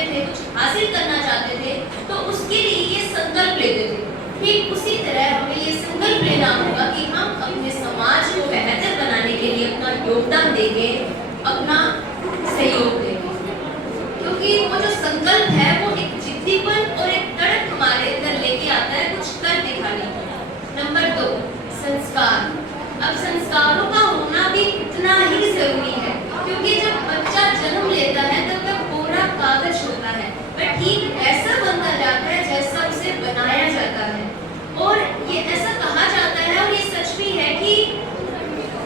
करते थे, कुछ हासिल करना चाहते थे, तो उसके लिए ये संकल्प लेते थे। ठीक उसी तरह हमें ये संकल्प लेना होगा कि हम अपने समाज को बेहतर बनाने के लिए अपना योगदान देंगे, अपना सहयोग देंगे। क्योंकि वो जो संकल्प है वो एक जिद्दीपन और एक तड़प हमारे अंदर लेके आता है कुछ कर दिखाने की। नंबर 2, संस्कार। अब संस्कारों का होना भी उतना ही जरूरी है, क्योंकि जब बच्चा जन्म लेता है तब वह पूरा कागज होता है, पर ठीक ऐसा बनता जाता है जैसा उसे बनाया जाता है। और ये ऐसा कहा जाता है और ये सच भी है कि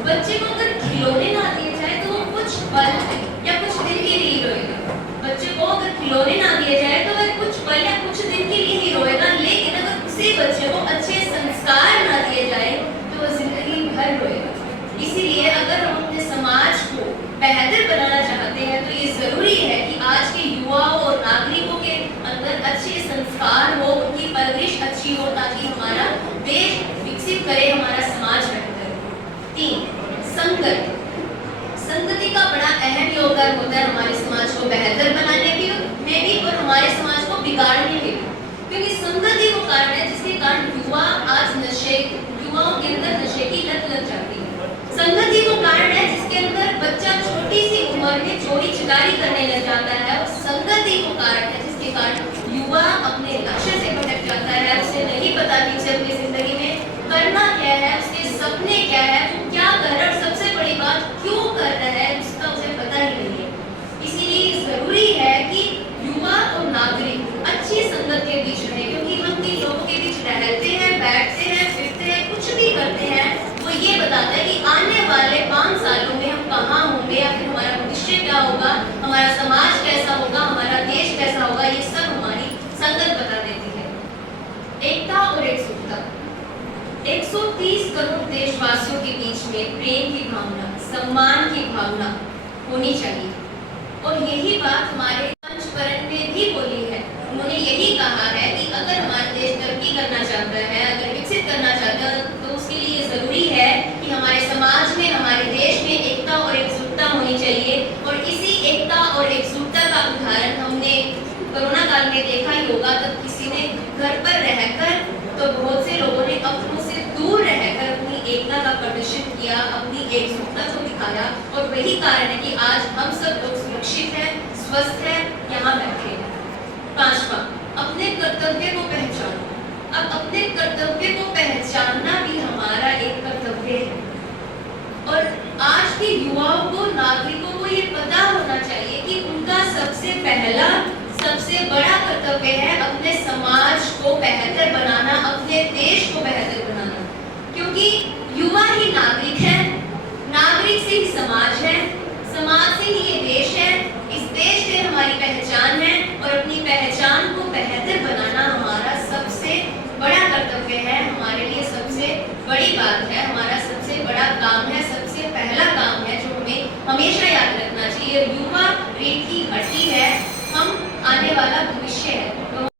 बच्चे को अगर खिलौने ना दिए जाए तो वो कुछ पल या कुछ दिन के लिए ही रोएगा। बच्चे को अगर खिलौने ना दिए जाए तो वह कुछ पल या कुछ दिन के लिए ही रोएगा, लेकिन अगर उसी बच्चे को अच्छे संस्कार ना दिए जाए तो वह जिंदगी भर रोएगा। इसीलिए अगर हम अपने समाज को बेहतर बनाना चाहते हैं तो ये जरूरी है कि आज के युवाओं और नागरिकों के अंदर अच्छे संस्कार हो, उनकी परवरिश अच्छी हो, ताकि हमारा देश विकसित करे, हमारा समाज बेहतर हो। 3, संगत। संगति का बड़ा अहम योगदान होता है हमारे समाज को बेहतर बनाने में भी और हमारे समाज को बिगाड़ने में भी, क्योंकि संगत ही वो कारण है जिसके कारण युवाओं के अंदर नशे की लत लग जाती है। संगत ही वो कारण है जिसके अंदर बच्चा छोटी सी उम्र में चोरी चकारी करने लग जाता है, और संगत ही वो कारण है जिसके कारण युवा अपने लक्ष्य से भटक जाता है। उसे नहीं पता कि उसे अपनी जिंदगी में करना क्या है, उसके सपने क्या है, वो क्या कर रहा है, और सबसे बड़ी बात क्यों कर रहा है उसका उसे पता ही नहीं है। इसीलिए जरूरी है कि युवा और नागरिक अच्छी संगत के बीच रहे, क्योंकि हम तीन लोगों के बीच रहते हैं, बैठते हैं, फिरते हैं, कुछ भी करते हैं, वो ये बताता है कि आने वाले 5 सालों में हम कहाँ होंगे, या फिर हमारा भविष्य क्या होगा, हमारा समाज कैसा होगा, हमारा देश कैसा होगा, ये सब हमारी संगत बता देती है। एकता और एकजुटता। 130 करोड़ देशवासियों के बीच में प्रेम की भावना, सम्मान की भावना होनी चाहिए, और यही बात हमारे पंचकरण में भी बोली है। उन्होंने यही कहा है कि अगर हमारा देश तरक्की करना चाहता है, अगर विकसित करना चाहता है, तो उसके लिए जरूरी है कि हमारे समाज में, हमारे देश में एकता और एकजुटता होनी चाहिए। और इसी एकता और एकजुटता का उदाहरण हमने कोरोना काल में देखा ही होगा। तब किसी ने घर पर रहकर, तो बहुत से लोगों ने अपनों से दूर रहकर अपनी एकता का प्रदर्शन किया, अपनी एकजुटता को दिखाया, और वही कारण है कि आज हम सब लोग सुरक्षित हैं, स्वस्थ हैं, यहाँ बैठे हैं। 5वां, अपने कर्तव्य को पहचानो। अब अपने कर्तव्य को पहचानना भी हमारा एक कर्तव्य है, और आज के युवाओं को, नागरिकों को ये पता होना चाहिए कि उनका सबसे पहला, सबसे बड़ा कर्तव्य है अपने समाज को बेहतर बनाना, अपने देश को बेहतर बनाना, क्योंकि युवा ही नागरिक है, नागरिक से ही समाज है, समाज से ही ये देश है, इस देश से हमारी पहचान है, और अपनी पहचान को बेहतर बनाना हमारा सबसे बड़ा कर्तव्य है, हमारे लिए सबसे बड़ी बात है, हमारा सबसे बड़ा काम है, सबसे पहला काम है जो हमें हमेशा याद रखना चाहिए। युवा रीढ़ की हड्डी है, हम आने वाला